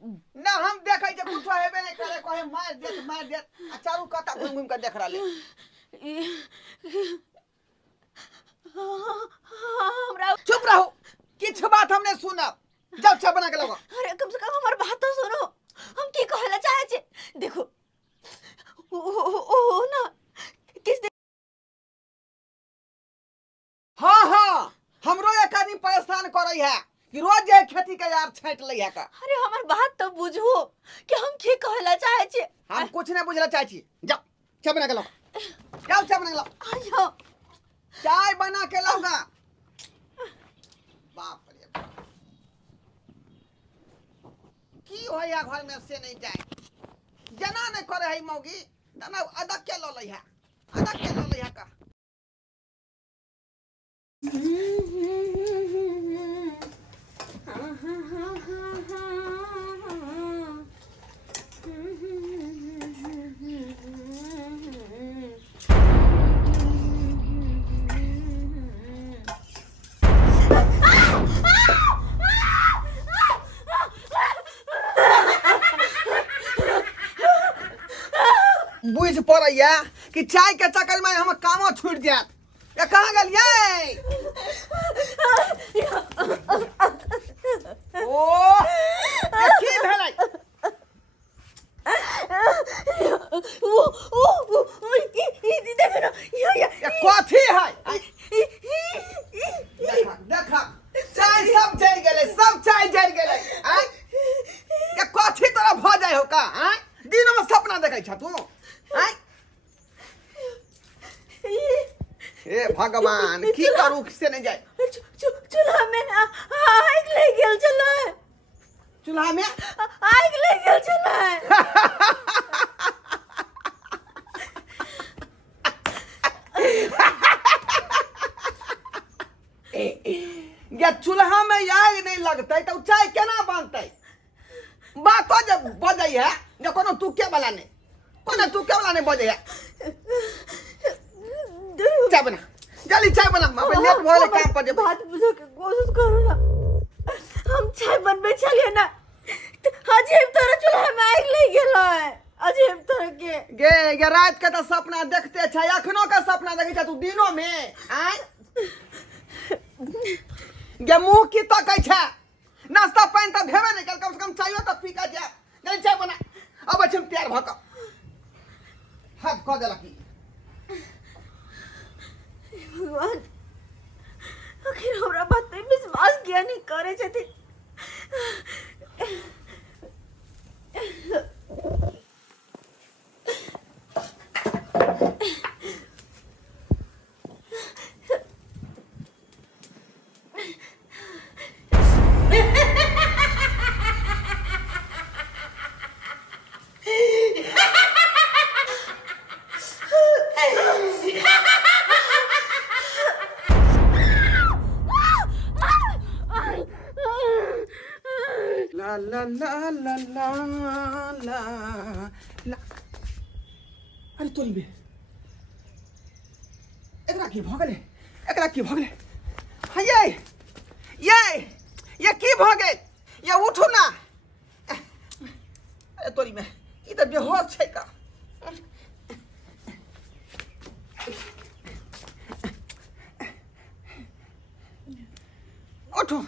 ना हम देखै जे कुछो हेबे नहीं करे कहे मार देत आ चारू कता घूम घूम के देख रहले हमरा चुप रहो किछ बात हमने सुनब जाओ चाय बना के लाओ अरे कम से कम हमर बात तो सुनो हम की कहला चाहे छे देखो ओ ना किस दिन हाँ हमरो एक आदमी परेशान करई है कि रोज जे खेती के यार छांट लई है का अरे हमर बात तो बुझो कि हम की कहला चाहे छे हम कुछ नहीं बुझला चाहे छी जाओ चाय बना के लाओ जाओ चाय बना के लाओ आ जाओ चाय बना के लाओगा बाप रे बाप की होया घर में से नहीं जाए जना नहीं करे है मौगी जना अदक के लो लई है अदक के लो लई है का बुझ पड़ैया कि चाय के चक्कर में हम कामो छूट जात ये कहाँ गलिए ओ ये की भेलै ई देखो ना ये कथी है देखा चाय सब जल गेलै आय ये कथी तरह भ जाय हो का आय दिन में सपना देखै छ तू आय हे भगवान की करू से नहीं जाए चूल्हा में आग लग गेल छलै चूल्हा में आग लग गेल छलै या चूल्हा में आग नहीं लगते तो चाय केना बनते बातो जब बजै है जो कोनो तुके वाला नहीं बजै है चाय बना जल्दी चाय बना मैं लेट भ गेलै काम पर जेबै बात बुझे के कोशिश करू ना हम चाय बनबे छलिए ना अजीब तरह चूल्हा में आग लग गेलै अजीब तरह के गे रात के तो सपना देखते छै अखनो के सपना देखै छ तू दिनो में आय गे मुंह की तकै छै नाश्ता पानी तो भेबे नहीं कल कम से कम चायो तो पी के जा नहीं चाय बना अब हम तैयार भ क हाथ क देलक भगवान आखिर हमरा बात पे विश्वास किया नहीं करे छथिन ला ला ला ला ला ला ला अरे तोरी बे एकरा की भ गेलै हां ये की भ गेल ये उठू ना अरे तोरी में ई त बेहोश छै का उठो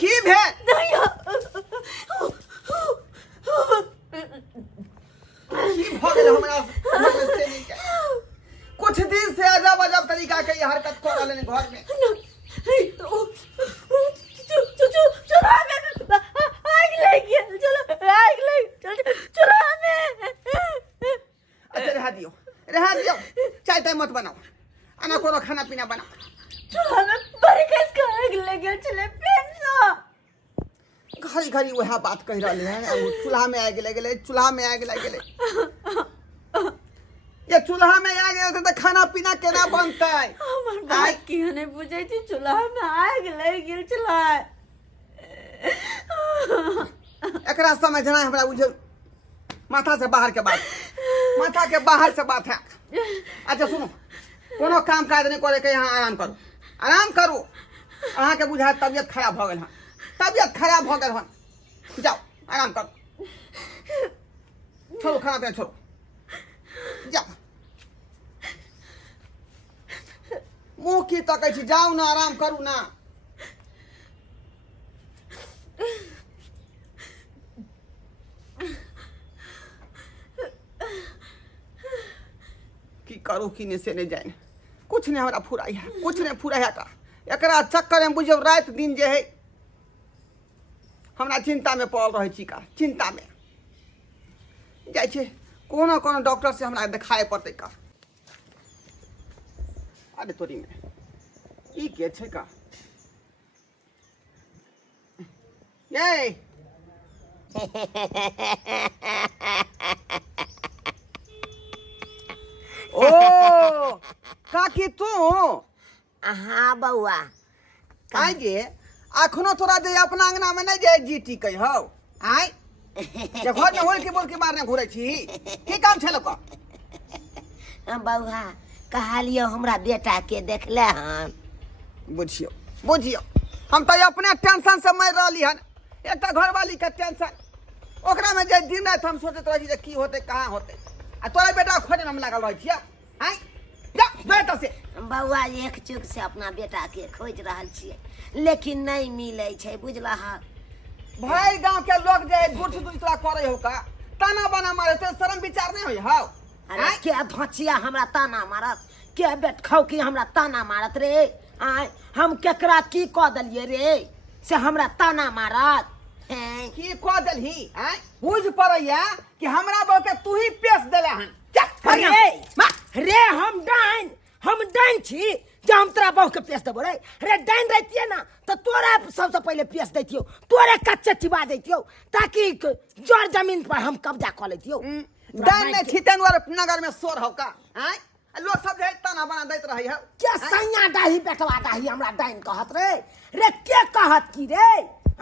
की भेल की भ गेल हमरा से नहीं के कुछ दिन से अजब तरीका के ये हरकत कर रहले घर में चूल्हा में आग लग गेल चूल्हा में अच्छा रहा दियो चाय ताय मत बनाओ आना कोनो खाना पीना बनाओ चूल्हा में बड़ी गैस का आग लग गेल छलै पेन सा घड़ी वह बात कह रहे हैं चूल्हा में आग लग गेलै ये चूल्हा में आग गेल तो खाना पीना केना बनतै हमर बात की नहीं बुझै छी चूल्हा में आग लग गेल छलै एकरा समझना हमरा बुझ माथा से बाहर के बात है अच्छा सुनो कोनो काम काज नहीं करे के यहाँ आराम करू अहाँ के बुझा तबियत खराब भ गेल हन जाओ आराम करू छोड़ो खाना पीना छोड़ो जाओ मुँह की तकै छी जाओ ना आराम करू ना की करू की नहीं से नहीं जाए कुछ नहीं हमरा फुराई है का एकरा चक्कर में बुझियो रात दिन जे है हमरा चिंता में पड़ल रहे छी का चिंता में जाय छे कोनो डॉक्टर से हमरा देखाए पड़ते का अरे तोरी में ई के छे का ये ओ काकी तू हाँ बउआ आइ गे अखनो तोरा जे अपना अंगना में नहीं जे जीटी कह हौ आइ जे घर में होल के बोल के मारने घुरै छी की काम छलो का बउआ कहलियो हमरा बेटा के देखले हन बुझियो हम तो अपने टेंशन से मर रहली हन एकटा घरवाली के टेंशन ओकरा में जे दिन रात हम सोचत रही जे की होते कहाँ होते आ तोरा बेटा खोजे में हम लागल रही छियै आइ जा बेटा से बउआ एक चुक से अपना बेटा के खोज रहल छियै लेकिन नहीं मिले छै बुझलह भाई गांव के लोग जे गुट दूसरा करे हो का ताना बाना मारे तो शर्म विचार नहीं होई हौ अरे के धचिया हमरा ताना मारत के बेट खाऊ की हमरा ताना मारत रे आय हम केकरा की कह दलिए रे से हमरा ताना मारत हैं की कह देलही आइ बुझ पड़ैया कि हमरा बहू के तू ही पेश देले हन रे हम डाइन छी जे हम तोरा बहू के पेश देबो रे डाइन रहतिए ना तो तोरा सबसे पहले पेश देतियो तोरे कच्चे चिबा देतियो ताकि जड़ जमीन पर हम कब्जा कर लेतियो डाइन में छितनवर नगर में सोर हो का आइ लोग सब जे ताना बना दैत रही है क्या सैया डाही बेटवा डाही हमरा डाइन कहत रे के कहत की रे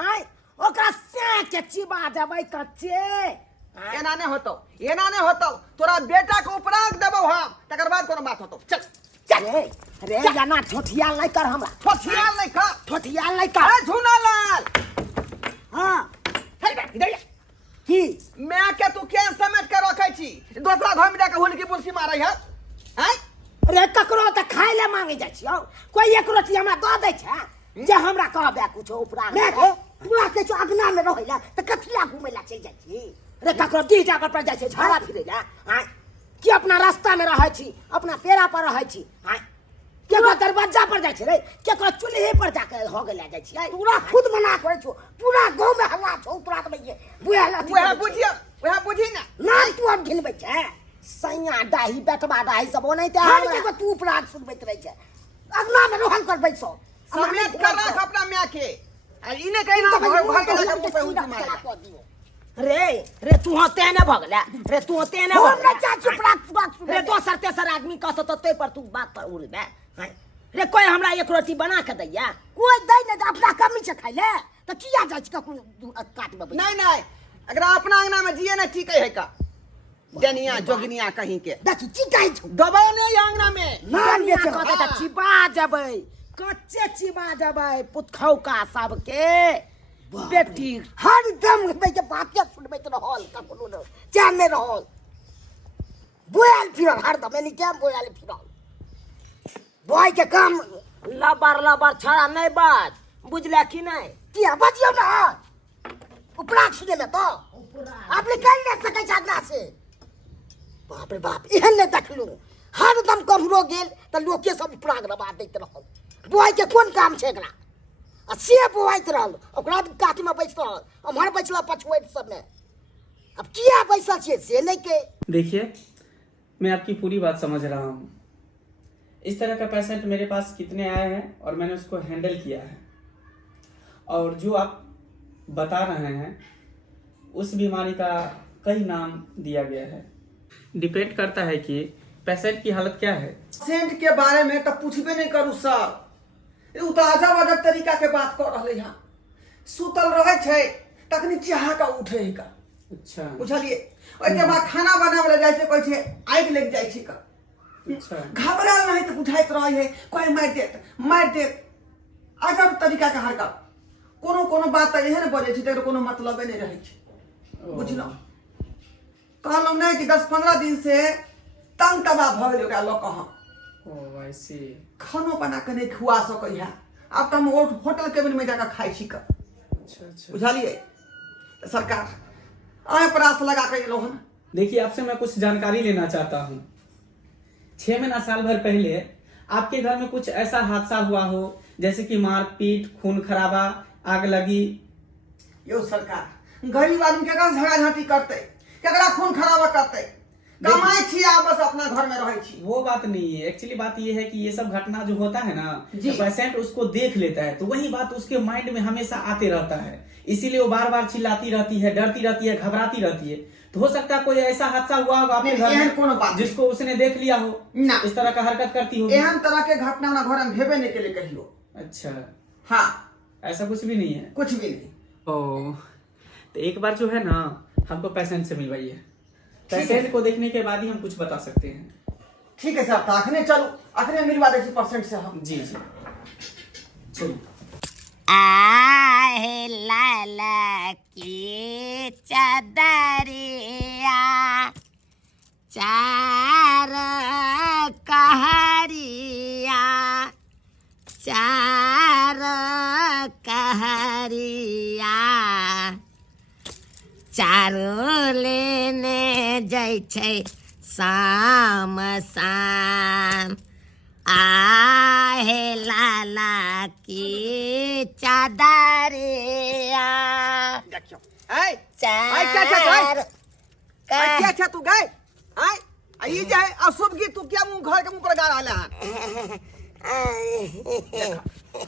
आइ ओकरा से के चिबा देबै कच्चे एना नहीं होतो तोरा बेटा को उपराग देबो हम तकर बाद कोनो बात होतो चल रे जाना ठोठियाल नहीं कर हमरा ठोठियाल नहीं कर ए झुनालाल हां हे इधर की मैं के तू के समेट के रखै छी दूसरा घर में जाके हुल की पुलसी मारै है हैं रे ककरो त खाय ले मांगे जा छियो कोई एक रोटी हमरा द दै छै जे हमरा कहबे कुछो उपराग पूरा के जो अगना में रहैला त कथिया घुमैला चल जाइ छी रे ककरो दी जाकर पर जाइ छै झाड़ा फिरैला हां कि अपना रास्ता में रहै छी अपना पेड़ा पर रहै छी हां केकरो दरवाजा पर जाइ छै रे केकरो चूल्हे पर जाके हो गेला जाइ छी पूरा खुद मना करै छो पूरा गांव में हल्ला छौ तोरा त भइए वह बुझी ना ना तू अब घिनबै छै सैया डाही बेटवा डाही सब ओनै त हर के तू उपराग सुनबैत रहै छै अगना में रोहन कर बैसो समेट कर रख अपना मैं के आ इने कहि ना घर के मुंह पे उल्टी मार रे तू होते ने भगला रे तू होते ने हमरा चाचू प्राक रे दोसर तेसर आदमी कहत तो ते पर तू बात पर उड़बे रे कोई हमरा एक रोटी बना के दैया कोई दै ने अपना कमी से खाइ ले त किया जाइ छ ककरो काटबे नहीं अगर अपना अंगना में जिए ना ठीक है का जनिया जोगनिया कहीं के देखी की कहै छ दबा नहीं अंगना में मान बेचे कहत त चिबा जबै कच्चे चिबा जबै पुतखौ का सब के बेटी हर दम बे के बात के सुनबे त रहल ककरो न जान में रहल बोल फिर हर दम एनी क्या बोल फिर बोय के काम लबर छड़ा नहीं बात बुझले कि नहीं किया बजियो ना उपराग सुने में तो आपने कह नहीं सकै छ अगला से बाप रे बाप एहन ने देखलू हर दम कमरो गेल त लोग के सब उपराग रबा दैत रहल बोय के कोन काम छै एकरा आ से बोआइत रहल ओकरा काटी में बैठ रहल हमर बैठला पछुएट सब में अब किया बैसल छे से नहीं के देखिए मैं आपकी पूरी बात समझ रहा हूँ इस तरह का पेशेंट मेरे पास कितने आए हैं और मैंने उसको हैंडल किया है और जो आप बता रहे हैं उस बीमारी का कई नाम दिया गया है डिपेंड करता है कि पेशेंट की हालत क्या है पेशेंट के बारे में तो पूछबे नहीं करू सर उ तो अजब अजब तरीका के बात कर रहले हैं सुतल रहे छै तखनी चाहा का उठे है का अच्छा बुझलिए ओके बाद खाना बनावे ले जाय छै कहै छै आगि लग जाय छै का अच्छा घबराल नहीं तो बुझाइत रहे है कोई मार देत अजब तरीका के हरकत कोनो कोनो बात तो एहन बजे छै तेकर कोनो मतलबे नहीं रहे छै बुझलो कहलहुँ नहीं कि 10-15 दिन से तंग तबाह भ गेल ओकरा लोक कहाँ ओ आई सी खानो बना के नहीं खुआ सकै है अब तो हम होटल केबिन में जाकर खाई छी कर अच्छा अच्छा बुझलिए तो सरकार आए प्रयास लगा के एलो हन देखिए आपसे मैं कुछ जानकारी लेना चाहता हूँ 6 महीना साल भर पहले आपके घर में कुछ ऐसा हादसा हुआ हो जैसे कि मारपीट खून खराबा आग लगी यो सरकार गरीब आदमी केकरा झगड़ा झांटी करते केकरा खून खराबा करते कमाई छी आ बस अपना घर में रहे छी वो बात नहीं है एक्चुअली बात ये है कि ये सब घटना जो होता है ना जी। तो पेशेंट उसको देख लेता है तो वही बात उसके माइंड में हमेशा आते रहता है इसीलिए वो बार बार चिल्लाती रहती है डरती रहती है घबराती रहती है तो हो सकता है कोई ऐसा हादसा हुआ होगा आपके नहीं, घर एहन में कोनो बात नहीं। जिसको उसने देख लिया हो ना। इस तरह का हरकत करती होगी एहन तरह के घटना ना घर में भेबे नहीं के लिए कहियो अच्छा हाँ ऐसा कुछ भी नहीं है कुछ भी नहीं ओ तो एक बार जो है ना हमको पेशेंट से मिलवाइए ठीक है। पेशेंट को देखने के बाद ही हम कुछ बता सकते हैं ठीक है सर तो अखने चलो अखने मिलवा दे 100% से हम जी जी चलिए आहे लाला की चादरिया चार कहरिया चार कहरिया चारो लेने जाइ छै शाम शाम आहे लाला की चादरिया देखियो आई क्या छे चार आई क्या छे तू गए आई आई जे है अशुभ गीत तू क्या मुंह घर के मुंह पर गा रहले है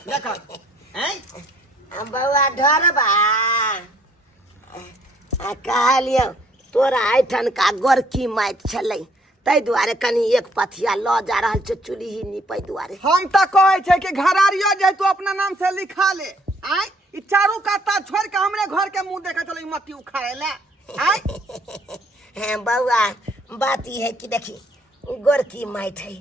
देखो आई बउआ ढरबा कहलियो तोरा एठन का गोरकी माटि छलै ताहि दुआरे कनी एक पथिया लऽ जा रहल छै चुल्ही नीपै दुआरे हम तो कहे छे कि घरारियो जे तू अपना नाम से लिखा ले आई ई चारू काता छोड़ के हमरे घर के मुंह देखे चलो मट्टी उखाड़े ले आई बउआ बात ई है कि देखी गोरकी माटि है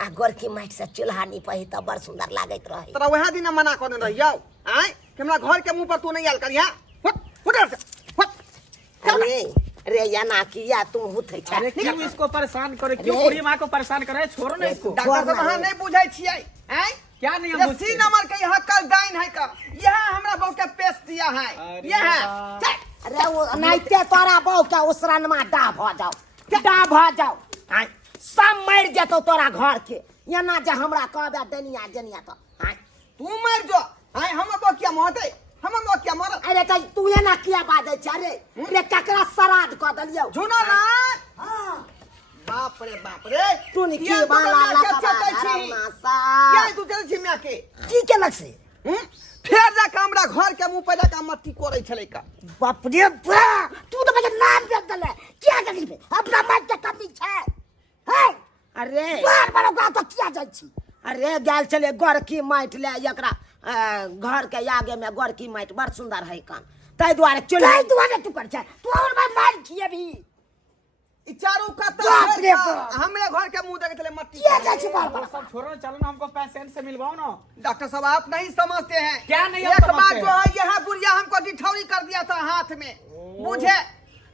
आ गोरकी माटि से चूल्हा नीपही तऽ बड़ सुंदर लागैत रहे तोरा वह दिन मना करने रहियो आई कि हमरा घर के मुंह पर तू नहीं आल करिया फुट अरे रे याना किया तुम हुथै छै अरे क्यों इसको परेशान करे क्यों पूरी माँ को परेशान करे छोड़ो ना इसको डॉक्टर साहब अहाँ नहीं बुझै छियै आई क्या नहीं हम ये बुझते? सी नंबर के यहाँ कल डाइन है का यह हमरा बहु के पेश दिया है अरे ये है बाप। चल। अरे वो नाइते तोरा बहु के उसरनमा डा भ जाओ आय सब मर जेतौ तोरा घर के एना जे हमरा कहबे दनिया जनिया तो आय तू मर जो आई हम बहु क्या मोहते हम बहु क्या मर अरे त तू एना किया बाजै छ रे ककरा श्राद्ध क देलियौ झुना ना हां बाप रे तू नि की ये तो बाला मैं ला क्या का चलते छी सा क्या तू चल छी मैं के की केलक से फिर जाके हमरा घर के मुंह पे जाके मट्टी कोड़ै छलै का बाप रे बा तू तो मेरे नाम पे दले क्या करी बे अपना माइक के कमी छै है अरे बार बार का तो किया जाइ छी अरे गेल चले गोरकी माटि ले एकरा घर के आगे में गोरकी माटि बड़ सुंदर है कान ताहि दुआरे ताहि दुआरे तू कर छै तू और मैं मार छिए भी ई चारू काता बाप रे बाप। हमरे घर के मुंह देखे चले मट्टी किया जाइ छी बार वो बार सब छोड़ो ना चलो ना हमको पेशेंट से मिलवाओ ना डॉक्टर साहब आप नहीं समझते हैं क्या नहीं हम एक समझते बार हैं? जो है यह बुढ़िया हमको डिठौरी कर दिया था हाथ में बुझे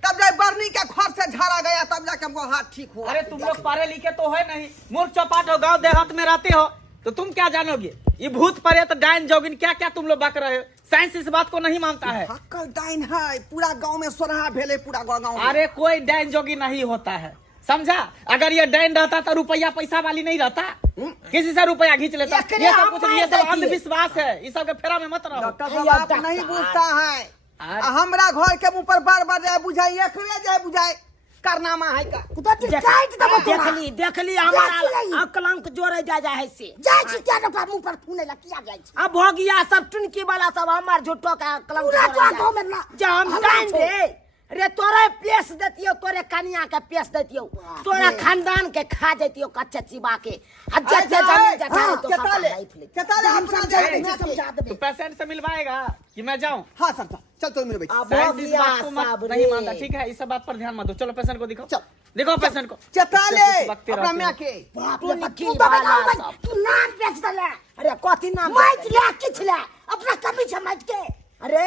तब जब बरनी के खर से झाड़ा गया तब जाके हमको हाथ ठीक हुआ अरे तुम लोग पढ़े लिखे तो है नहीं मूर्ख चौपाट हो गांव देहात में रहते हो तो तुम क्या जानोगे ये भूत प्रेत डायन जोगिन क्या क्या तुम लोग बक रहे हो साइंस इस बात को नहीं मानता है हक्कल डाइन है पूरा गांव में सोरहा भेले पूरा गांव में अरे कोई डायन जोगी नहीं होता है समझा अगर ये डायन रहता तो रुपया पैसा वाली नहीं रहता किसी से रुपया खींच लेता एकरे ये सब हम कुछ मार ये सब देती है। अंधविश्वास है इस सब के फेरा में मत रहो डॉक्टर ये साहब आप डॉक्टर। नहीं बुझता है अरे। हमरा घर के मुंह पर बार बार जाए बुझाई एकरे जाए बुझाए कारनामा है का तू तो काट दबो देखली देखली हमारा कलंक जोड़े जा है से जाइ छी क्या डॉक्टर मुंह पर फूने ला किया जाइ छी अब हो गया सब टुनकी वाला सब हमार झूठो का कलंक पूरा जोड़े तो गांव में ना जे हम हमरा जान छो। दे रे तोरे पेश देतियो तोरे कनिया के पेश देतियो तोरा खानदान के खा जतियो कच्चे चिबा के आ जते जमीन जठारे तो केताले सब लाइफ ले केताले हम समझा समझा देंगे समझा तो देबे पेशेंट से मिलवाएगा कि मैं जाऊं हाँ सर चल चल मेरे भाई अब साइंस हो इस गया बात को मत साबरे। नहीं मानता, ठीक है? इस सब बात पर ध्यान मत दो। चलो पेशेंट को दिखाओ, चल। दिखाओ पेशेंट को। चता ले बकते अपना रहते मैं हो। के बाप तू रे निकी तू तो वाला बताओ सब। तू नाम बेच दले अरे कथी नाम मैच ले किछ ले अपना कमी समझ के अरे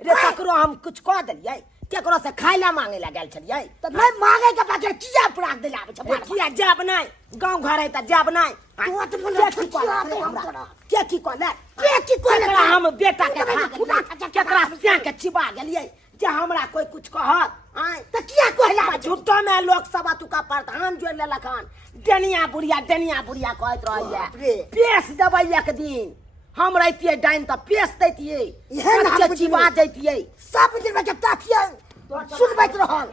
रे ककरो हम कुछ कह देलियै, केकरो से खाय ला मांगे ला गेल छलियै तो मैं मांगे के पाछे किया प्राग दिला आबै छै ए, किया जाब नहीं, गांव घर है त जाब नहीं। तू तो बोल के की कहले हमरा, के की कहले, के की कहले केकरा हम बेटा के केकरा खा खुदा गेलियै, केकरा से के चिबा गेलियै जे हमरा कोई कुछ कहत आय तो किया कहला झूठो में लोक सब तुका प्रधान जोड़ लेलक हन। डेनिया बुढ़िया कहत बाप रे। रहिए पेश देबै एक दिन, हम रहितियै डाइन त पेश दैतियै, एहन कच्चे हम चिबा दैतियै। सब दिन में जब ताथिया सुनबैत रहल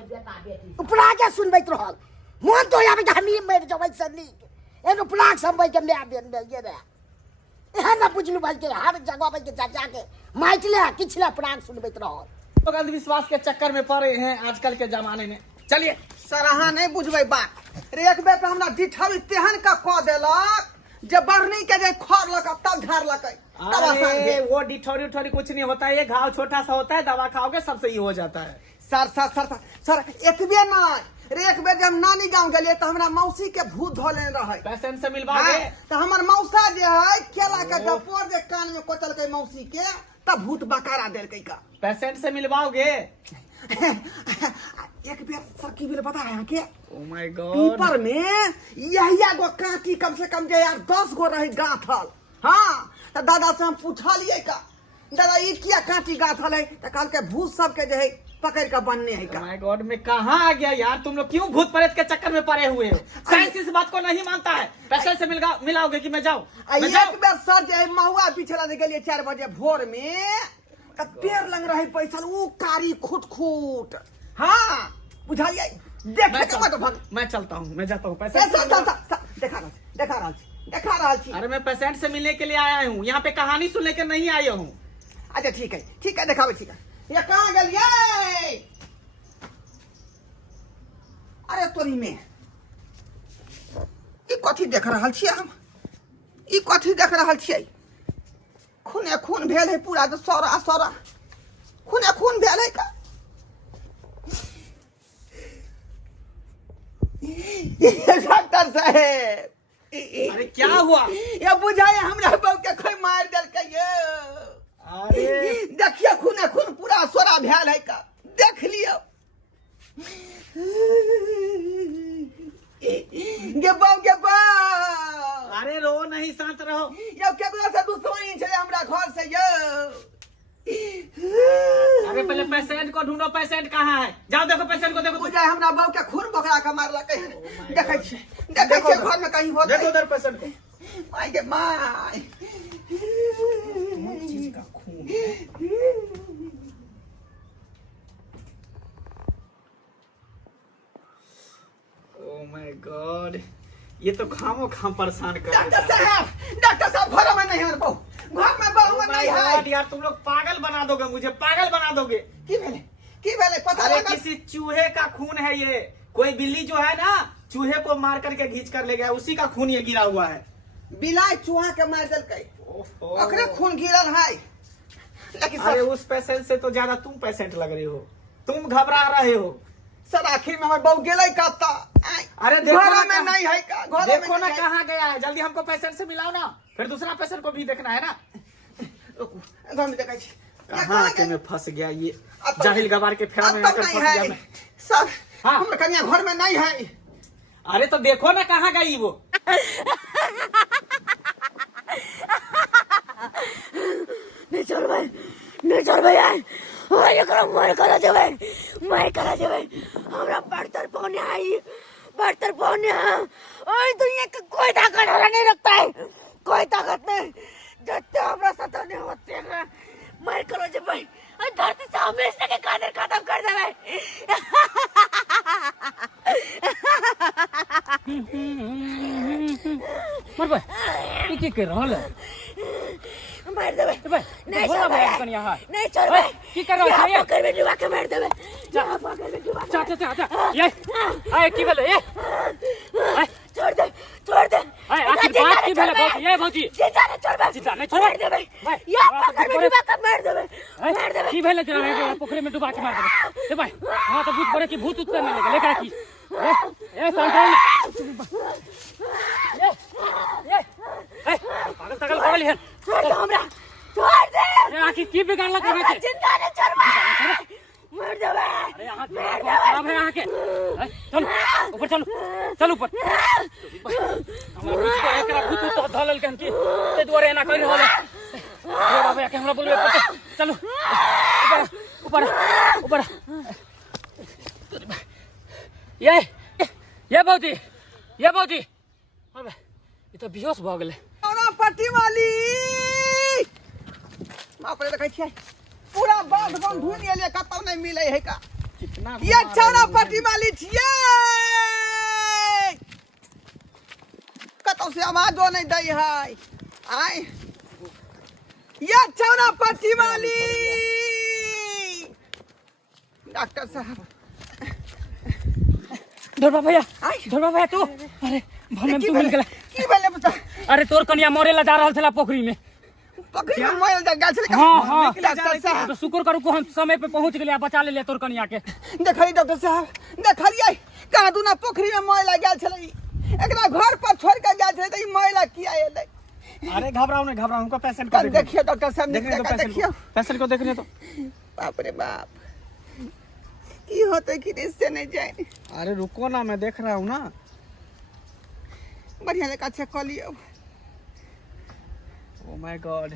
उपरागे सुनबैत रहल मन तो आबै जे हम मर जबै सली एन उपराग संबै के मैं बेन ये रे एहन ना बुझलु भाई के हर जगह भाई के जा के माइट ले किछ ले प्राग सुनबैत रहल। लोग अंधविश्वास के चक्कर में पड़े हैं आजकल के जमाने में। चलिए सर अहाँ नहीं बुझबै बात रे एक बेर तो हमरा डिठौरी तेहन का कह देलक जे बढ़नी के जे खरलक तब झाड़लक तब आसान अरे भेल। वो डिठौरी उठौरी कुछ नहीं होता है, ये घाव छोटा सा होता है, दवा खाओगे सब सही हो जाता है। Sir sir sir sir sir एतबे नहीं रे एक बेर जब नानी गांव गेलियै तो हमरा मौसी के भूत धोले रहे। पेशेंट से मिलवाओगे? तो हमर मौसा जे है केला के गपोर जे कान में कोचलकै मौसी के तब भूत बकारा देलकै का। पेशेंट से मिलवाओगे? एक बेर सर की बेर बता रहे के ओ माय गॉड, पीपर में यहिया गो काटी कम से कम जे यार 10 गो रही गाथल। हाँ तो दादा से हम पूछलिए का दादा ई किया काटी गाथल है तो कहल के भूत सब के जे है पकड़ के बनने है का। माय गॉड, मैं कहाँ आ गया यार? तुम लोग क्यों भूत प्रेत के चक्कर में पड़े हुए हो? साइंस इस बात को नहीं मानता है। पेशेंट से मिलाओगे कि मैं जाऊँ? मैं एक जाऊँ? बेर सर जे है महुआ बिछला दे गेलिए 4 बजे भोर में तो पेड़ लग रहे पैसा ऊ कारी खुट खुट। हाँ बुझाइए देखे के मत भग मैं चलता हूँ, मैं जाता हूँ। Sir patient sir sir sir, देखा रहा छी। अरे मैं पेशेंट से मिलने के लिए आया हूँ, यहाँ पे कहानी सुनने के नहीं आया हूँ। अच्छा ठीक है देखाबे ठीक है। ये कहाँ गेलिए? अरे तोरी में ई कथी देख रहल छियै हम? ई कथी देख रहल छियै? खूने खून भेल है पूरा तो सौरा खूने खून भेल है का। डॉक्टर साहेब अरे क्या हुआ? ये बुझाए हमरा बहू के कोई मार देलकै ये। अरे देखिए खूने खून पूरा सोरा भेल है का, देख लियो। गे बाऊ अरे रो नहीं, शांत रहो। यो केकरो से दुश्मनी छै हमरा घर से यो। अरे पहले पेशेंट को ढूंढो, पेशेंट कहाँ है? जाओ देखो पेशेंट को, देखो बुझाए हमरा बाऊ के खून बकरा के मारलकै। देखै छी घर में कहीं होतै। देखो उधर पेशेंट को। माय गे माय चीज का खून। ओ माय गॉड, ये तो खामो खाम परेशान कर रहा डॉक्टर साहब घर में नहीं है बहू, घर में बहू नहीं है। यार तुम लोग पागल बना दोगे, मुझे पागल बना दोगे। की भेले पता अरे लगा? किसी चूहे का खून है ये। कोई बिल्ली जो है ना, चूहे को मार करके खींच कर ले गया, उसी का खून ये गिरा हुआ है। बिलाई चूहा के मार देलकै, ओकरे खून गिरल है। लेकिन अरे सर उस पेशेंट से तो ज्यादा तुम पेशेंट लग रहे हो, तुम घबरा रहे हो। सर आखिर में हमर बहू गेलै कत्ता? अरे देखो घर ना में नहीं है का, घर में देखो ना नहीं है। कहाँ गया है। जल्दी हमको पेशेंट से मिलाओ ना, फिर दूसरा पेशेंट को भी देखना है ना। घर में देखै छी कहाँ आके मैं फंस गया, ये अब तो- जाहिल गवार के फेरा में अब तो आकर नहीं फंस गया है। मैं। सर हाँ। हमर कन्या घर में नहीं है। अरे तो देखो ना कहाँ गई वो। नहीं छोड़ भाई आए ये करो मैं करा देवे हमरा बर्तर पहुंचे और दुनिया का कोई ताकत हमरा नहीं रखता है, कोई ताकत नहीं जत्ते हमरा साथ नहीं होते हैं। मैं करो जे भाई धरती से हमेशा के कादर खत्म कर देवे। मर भाई की कर रहल है? मार देवे नहीं भोला छोड़ भाई भाई कन यहाँ नहीं छोड़ भाई की कर रहल है? पकड़ में डुबा के मार देवे पकड़ में डुबा चा ये आए की भेलै ये छोड़ दे आखिर बात की भेले भौजी ये भौजी जीजा ने छोड़बे जीजा नहीं छोड़बे। मार देबे या पकड़ में डुबा के मार देबे मार देबे की भेले जरा पोखरे में डुबा के मार देबे। भाई हां तो भूत पड़े कि भूत उत्तर में लेकर की ए संतान ए पागल पागल पागल है छोड़ दो हमरा छोड़ दे अरे आखिर की बिगाड़ला करे के जिंदा ने छोड़बे मार देबे अरे यहाँ खराब है यहाँ के चलो ऊपर चलो चल ऊपर हमरा बीच पर एकरा भूत तो धलल कन की ते दुआरे एना कहि रहल ए बाबा के हमरा बोलबे चलो ऊपर ऊपर ऊपर ये भौजी अबे ई तो बेहोश भ गेलै चौना पट्टी वाली बाप रे देखै छियै पूरा बाध बन ढूंढ एलियै कतौ नहीं मिलै है का कितना ये चौना पट्टी वाली छियै कतौ से आवाजो नहीं दै है आय ये चौना पट्टी वाली डॉक्टर साहब धरबा भैया तू अरे भले तू मिल गेला की भेलै बता अरे तोर कनिया मरे ला जा रहल छला पोखरी में पकड़ी में मोबाइल जा गेल छलै हाँ डॉक्टर साहब तो शुक्र करू को हम समय पे पहुंच गेलिए बचा ले तोर कनिया के देखलिए डॉक्टर साहब देखलिए कहाँ दूना पोखरी में मैला गेल छलै एकरा घर पर छोड़ के गेल छलै त ई मैला किया एलै अरे घबराओ नहीं घबराओ हमको पेशेंट को देखिए डॉक्टर साहब देखने दो देखिए पेशेंट को देखने दो। बाप रे बाप की होते कि इससे नहीं जाए अरे रुको ना मैं देख रहा हूँ ना। बढ़िया जगह चेक कर लियो ओह माय गॉड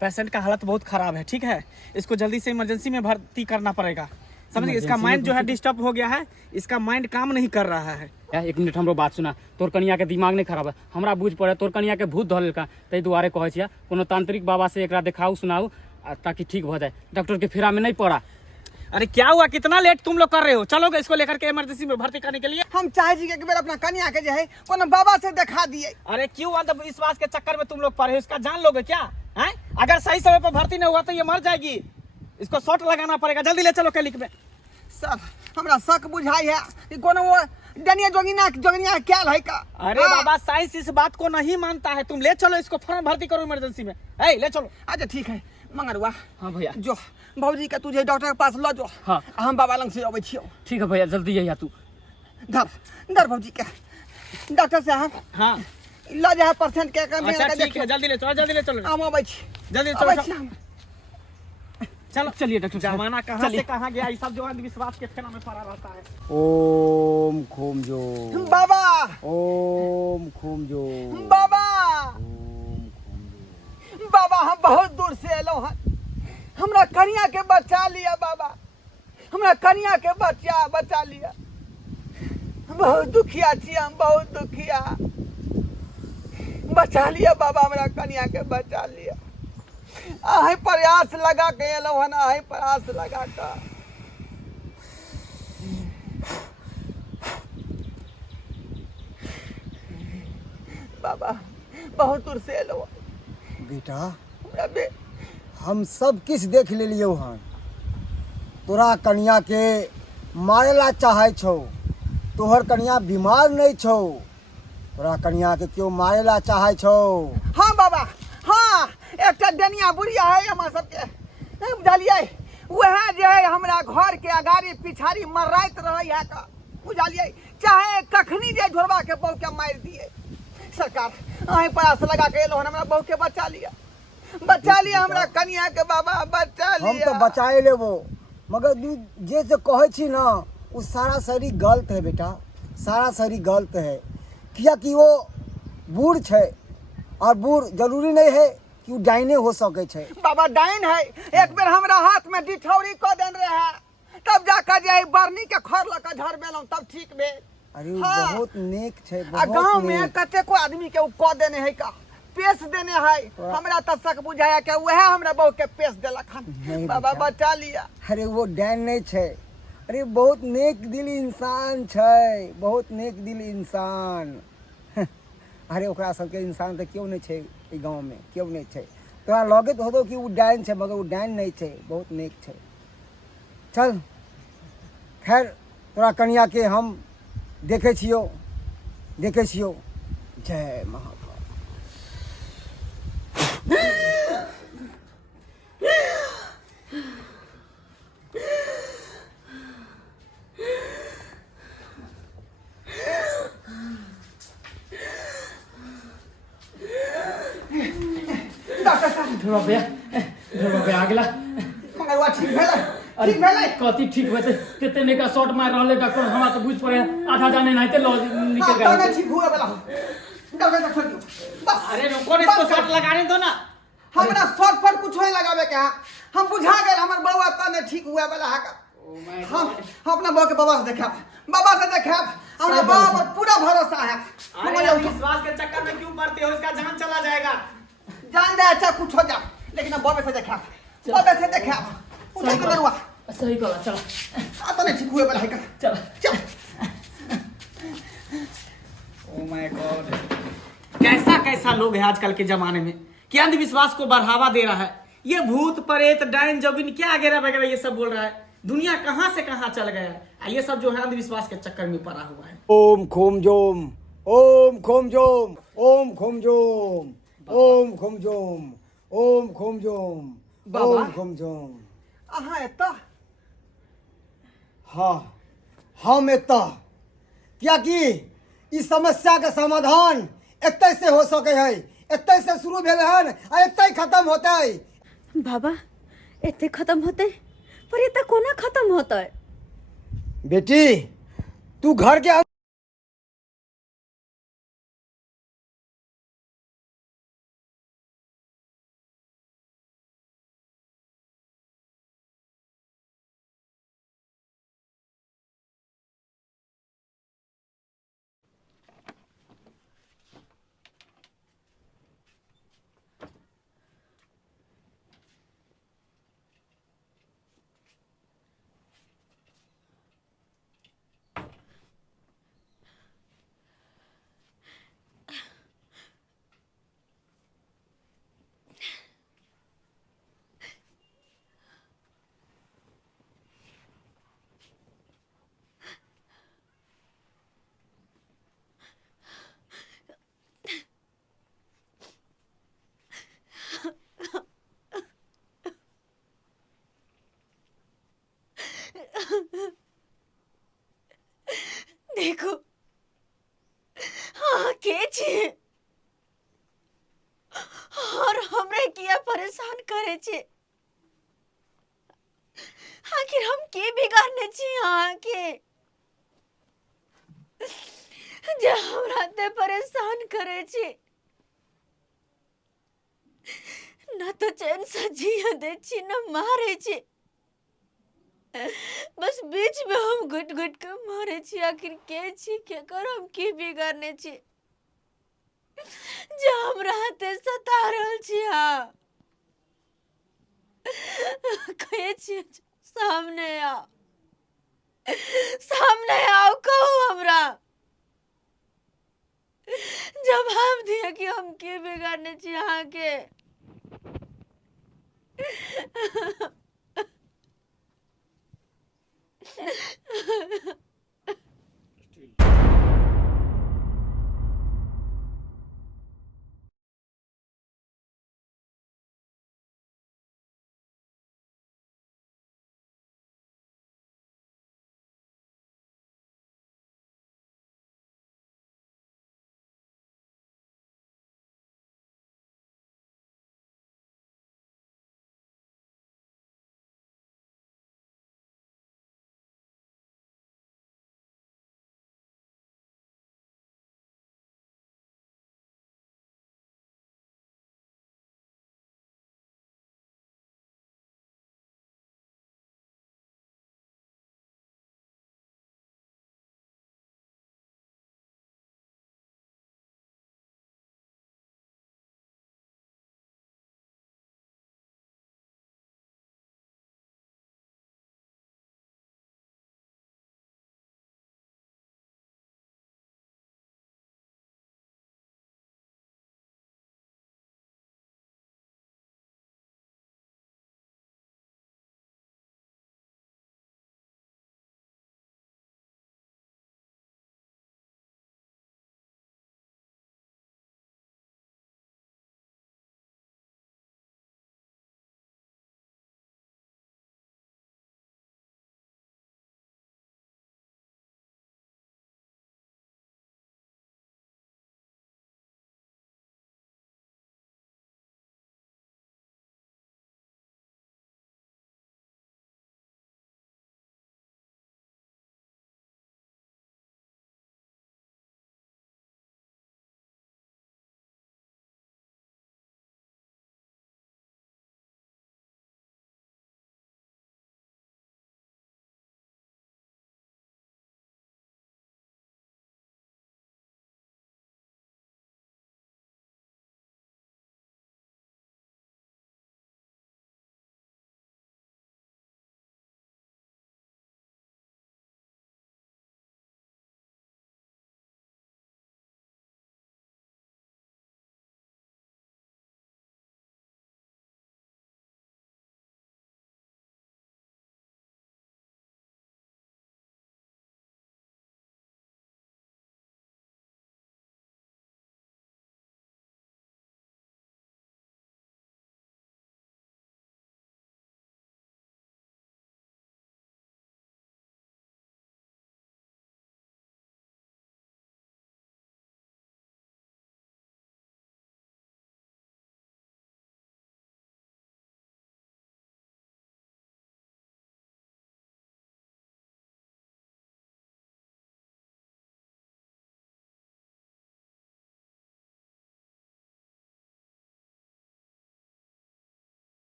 पेशेंट का हालत बहुत खराब है ठीक है इसको जल्दी से इमरजेंसी में भर्ती करना पड़ेगा समझिए इसका माइंड जो है डिस्टर्ब हो गया है इसका माइंड काम नहीं कर रहा है। एक मिनट हमरो बात सुना तोर कनिया के दिमाग नहीं खराब है हमरा बुझ पड़े तोर कनिया के भूत धल का तै दुआरे कहै छिया कोनो तांत्रिक बाबा से एकरा दिखाऊ सुनाऊ ताकि ठीक हो जाए डॉक्टर के फेरा में नहीं पड़ा। अरे क्या हुआ कितना लेट तुम लोग कर रहे हो चलोगे इसको लेकर के इमरजेंसी में भर्ती करने के लिए। हम चाहे जी एक बार अपना कन्या के जो है कोनो बाबा से दिखा दिए। अरे क्यों अंधविश्वास के चक्कर में तुम लोग पड़े हो इसका जान लोगे क्या है अगर सही समय पर भर्ती नहीं हुआ तो ये मर जाएगी इसको शॉट लगाना पड़ेगा जल्दी ले चलो क्लिनिक में। सर हमरा शक बुझाई है कि कोनो वो डनिया जोगिनिया क्या है का। अरे बाबा साइंस इस बात को नहीं मानता है तुम ले चलो इसको फौरन भर्ती करो इमरजेंसी में ले चलो। अच्छा ठीक है मंगरुआ हाँ भैया जो भौजी के तुझे डॉक्टर के पास लो जो हाँ हम बाबा लंग से अबै छियो। ठीक है भैया जल्दी यही तू धर भौजी के डॉक्टर साहब हाँ लो जा पेशेंट के अच्छा ठीक है जल्दी ले चलो हम अबै छी जल्दी अबै चलो छी हम। चलो चलिए डॉक्टर जमाना कहाँ से कहाँ गया ये सब जो अंधविश्वास के फेना में पड़ा रहता है। ओम खूम जो बाबा ओम खूम जो बाबा बाबा हम बहुत दूर से एलो हन हमरा कन्या के बचा लिया बाबा हमरा कन्या के बचा लिया बहुत दुखिया छी हम बहुत दुखिया बचा लिया बाबा हमरा कन्या के बचा लिया आहे प्रयास लगा के एलो हन आहे प्रयास लगा के बाबा बहुत दूर से एलो बेटा अबे हम सब किस देख ले लियो हन तोरा कन्या के मारे ला चाहे छो तोहर कन्या बीमार नहीं छो तोरा कन्या के क्यों मारे ला चाहे छो। हाँ बाबा हाँ एक डनिया बुढ़िया है हमार सबके बुझलिए वह जो है हमरा घर के अगाड़ी पिछाड़ी मर्राइत रहे है का बुझलिए चाहे कखनी जे झोरबा के बहू के मार दिए सरकार अहीं प्रयास लगा के एलो हमरा बहू के बचा लिया हमरा कन्या के बाबा बचा लिया। हम तो बचाए लेबो मगर तू जे से कहे छी ना वो सारा सरी गलत है बेटा सारा सरी गलत है किया कि वो बूढ़ छे और बूढ़ जरूरी नहीं है कि वो डाइने हो सके छे। बाबा डाइन है एक बेर हमरा हाथ में डिठौरी क देन रहे तब जाकर जे बरनी के खर ल के झड़ बेलौं तब ठीक भेल। अरे वो हाँ। बहुत नेक छे आ गांव बहुत में नेक कते को आदमी के क देने है का पेश देने है हमरा त शक बुझाया के वह हमरा बहू के पेश देलक हन नहीं बाबा बेटा। बचा लिया। अरे वो डाइन नहीं छे अरे बहुत नेक दिल इंसान छे बहुत नेक दिल इंसान अरे ओकरा सबके इंसान तो क्यों नहीं छे ई गांव में क्यों नहीं छे तोरा लगे तो होतो कि वो डाइन छे मगर वो डाइन नहीं छे बहुत नेक छे। चल खैर तोरा कन्या के हम देखे छियो जय महाकाल। डॉक्टर साहब ढोबा भैया ढोबा भैया आगला मंगलवा ठीक भेलै ठीक भेलै कथी ठीक होते कते ने का शॉट मार रहले डॉक्टर हमरा तो बुझ पड़े आधा जाने नहीं ते लो निकल हाँ, गया ठीक हुए वाला हो डॉक्टर साहब छोड़ दियो बस अरे रुको ना, इसको शॉट लगाने दो ना। हमरा शॉट पर कुछ नहीं लगावे के है हम बुझा गए हमर बउआ तने ठीक हुए वाला है का हम अपना बउआ के बाबा से देखाब हमरा बाबा पर पूरा भरोसा है अरे आप विश्वास के चक्कर में क्यों पड़ते हो, इसका जान चला जाएगा। जान जाए अच्छा कुछ हो जाए लेकिन अब बाबे से देखाब उठा के दरुआ सही कला चल तने ठीक हुए वाला है का चल चल ओ माय गॉड, कैसा कैसा लोग है आजकल के जमाने में कि अंधविश्वास को बढ़ावा दे रहा है। ये भूत प्रेत डायन जोगिन क्या वगैरह वगैरह ये सब बोल रहा है। दुनिया कहां से कहां चल गया है। ये सब जो है अंधविश्वास के चक्कर में पड़ा हुआ है। ओम खोम जोम ओम खोम जोम ओम खोम जोम ओम खोम जोम ओम खोम जोम बाबा। ओम खोम जोम। अहाँ एता हाँ हम एता क्या कि इस समस्या के समाधान एतै से हो सके है, एतै से शुरू भेल हन आ एतै खत्म होतै। बाबा एते खत्म होते पर एते कोना खत्म होते। बेटी तू घर के देखो हाँ के छे और हमरे किया परेशान करे छे। आखिर हम के बिगाड़ने छे हाँ के जे हमरा ते परेशान करे छे। न तो चैन से जिया दे छी न मारे छे। बस बीच में हम घुट घुट के मारे छी। आखिर के छी के कर हम की बिगाड़ने छी जे हमरा हाथे सता रहल छी। हाँ कहे छी सामने आओ कहो हमरा जवाब दिया कि हम की बिगाड़ने छी हाँ के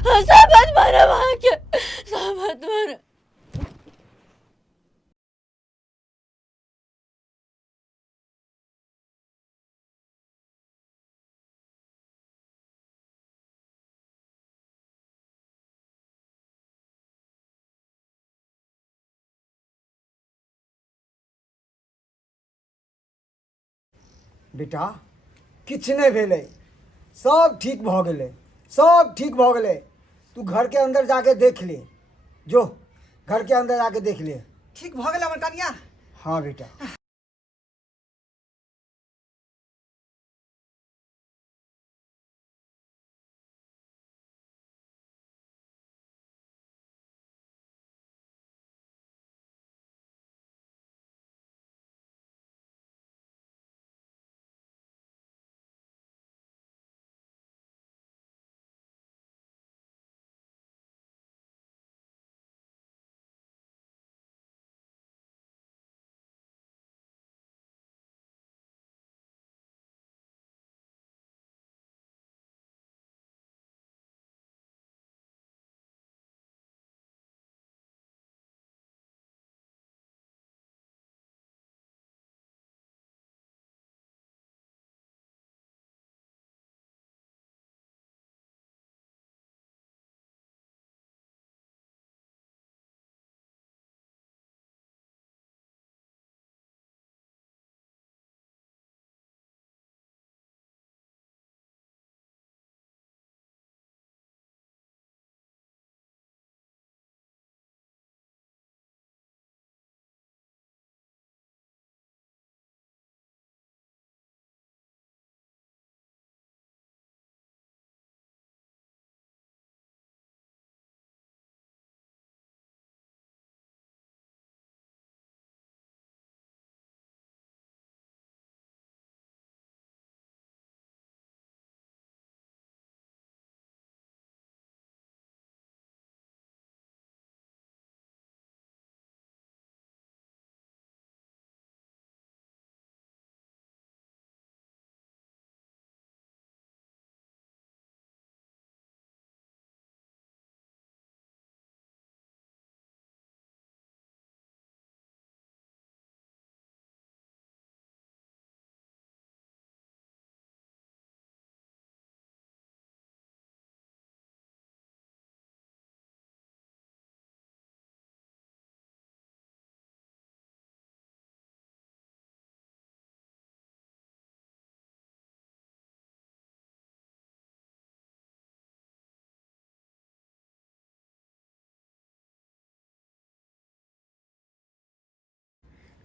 सब मत मारो वहाँ के, सब मत मारो। बेटा किछु नहीं भेलै, सब ठीक भ गेलै, सब ठीक भ गेलै। तू घर के अंदर जाके देख ले, जो घर के अंदर जाके देख ले। ठीक भ गेल हमर कनिया। हाँ बेटा।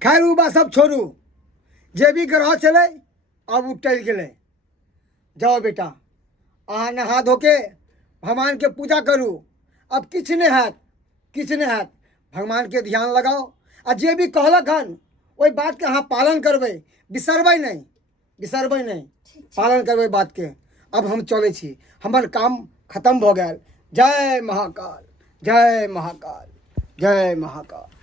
खैर उ बात सब छोड़ू, जे भी ग्रह चले अब उ टल गेलै। जाओ बेटा, अहाँ नहा धोके भगवान के पूजा करू। अब किछु नहीं हैत, किछु नहीं हैत। भगवान के ध्यान लगाओ आ जे भी कहलक हन ओहि बात के अहाँ पालन करबै, बिसरबै नहीं, बिसरबै नहीं, पालन करबै बात के। अब हम चलै छी, हमर काम खत्म भ गेल। जय महाकाल, जय महाकाल, जय महाकाल।